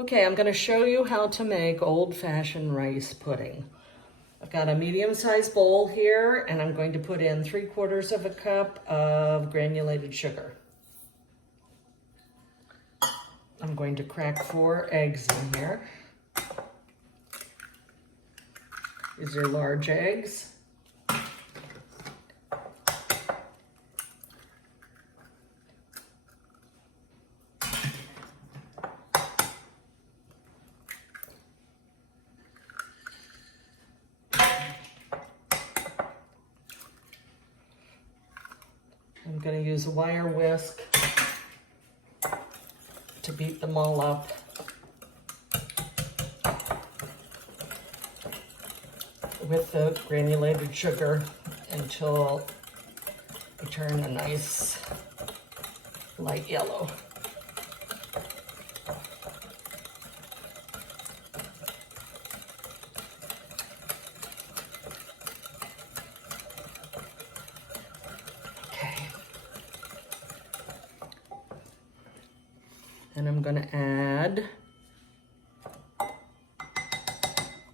Okay, I'm gonna show you how to make old-fashioned rice pudding. I've got a medium-sized bowl here, and I'm going to put in 3/4 of a cup of granulated sugar. I'm going to crack 4 eggs in here. These are large eggs. I'm going to use a wire whisk to beat them all up. With the granulated sugar until they turn a nice light yellow. Okay. And I'm going to add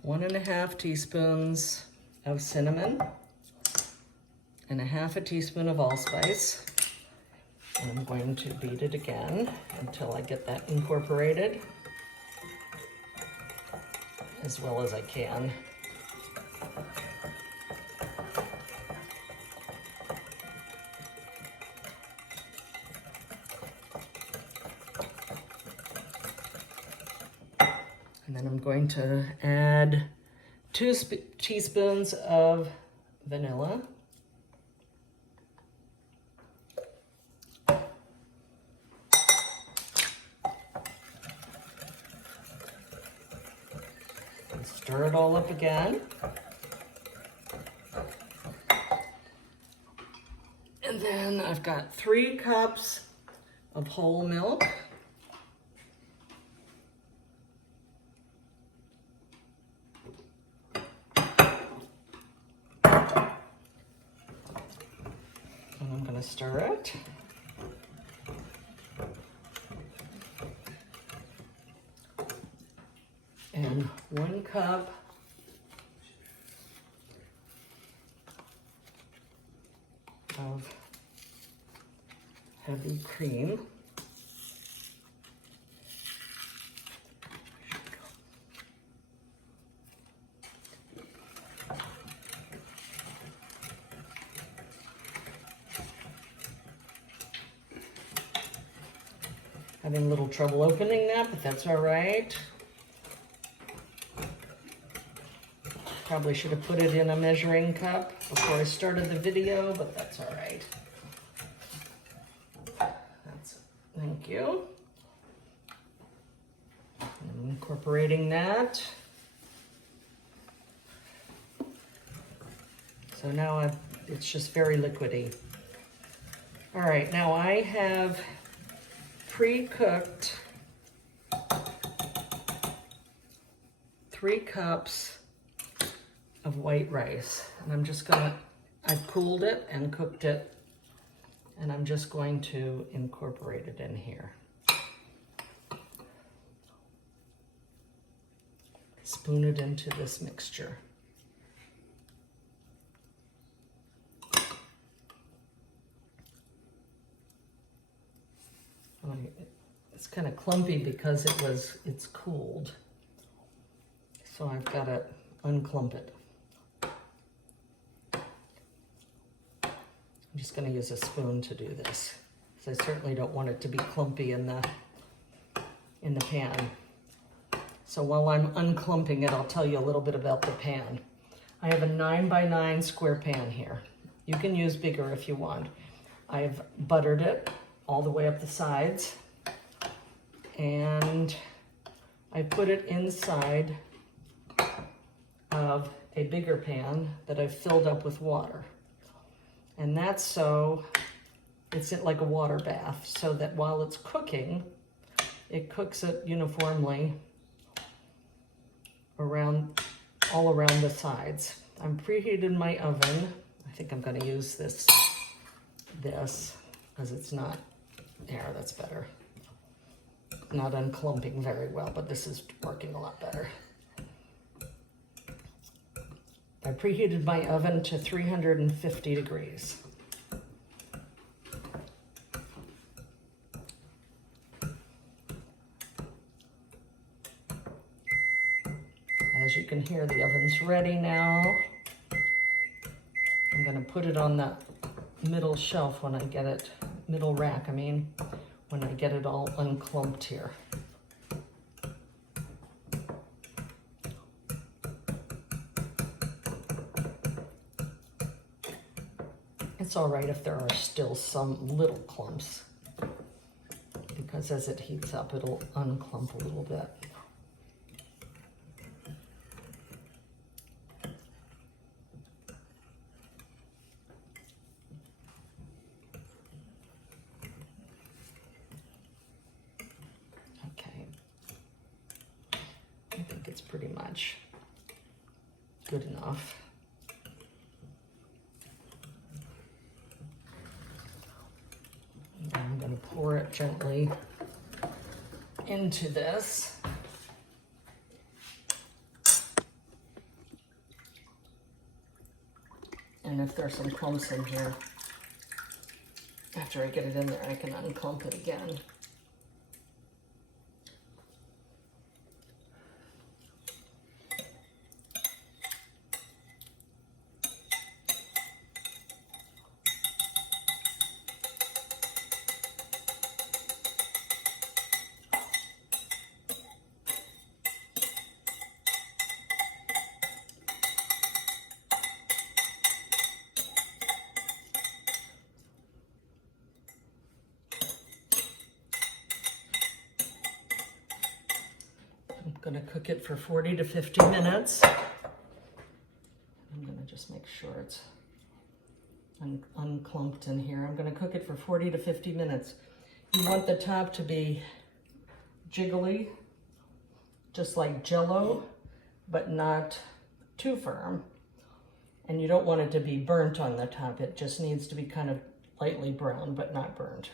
1½ teaspoons of cinnamon and 1/2 teaspoon of allspice. And I'm going to beat it again until I get that incorporated as well as I can. And then I'm going to add 2 teaspoons of vanilla. And stir it all up again. And then I've got 3 cups of whole milk. And I'm going to stir it. And 1 cup of heavy cream. Having a little trouble opening that, but that's all right. Probably should have put it in a measuring cup before I started the video, but that's all right. Thank you. I'm incorporating that. So now it's just very liquidy. All right, now I have pre-cooked 3 cups of white rice. And I'm just I've cooled it and cooked it, and I'm just going to incorporate it in here. Spoon it into this mixture. It's kind of clumpy because it's cooled. So I've got to unclump it. I'm just going to use a spoon to do this, because I certainly don't want it to be clumpy in the pan. So while I'm unclumping it, I'll tell you a little bit about the pan. I have a 9x9 square pan here. You can use bigger if you want. I've buttered it all the way up the sides, and I put it inside of a bigger pan that I've filled up with water. And that's so it's like a water bath, so that while it's cooking, it cooks it uniformly all around the sides. I'm preheated my oven. I think I'm going to use this because it's not there. That's better. not unclumping very well, but this is working a lot better. I preheated my oven to 350 degrees. As you can hear, the oven's ready now. I'm gonna put it on the middle shelf when I get it, middle rack, I mean, when I get it all unclumped here. It's all right if there are still some little clumps, because as it heats up, it'll unclump a little bit. Okay, I think it's pretty much good enough. I'm going to pour it gently into this. And if there's some clumps in here, after I get it in there, I can unclump it again. I'm going to cook it for 40 to 50 minutes. I'm going to just make sure it's unclumped in here. I'm going to cook it for 40 to 50 minutes. You want the top to be jiggly, just like Jell-O, but not too firm. And you don't want it to be burnt on the top. It just needs to be kind of lightly brown, but not burnt.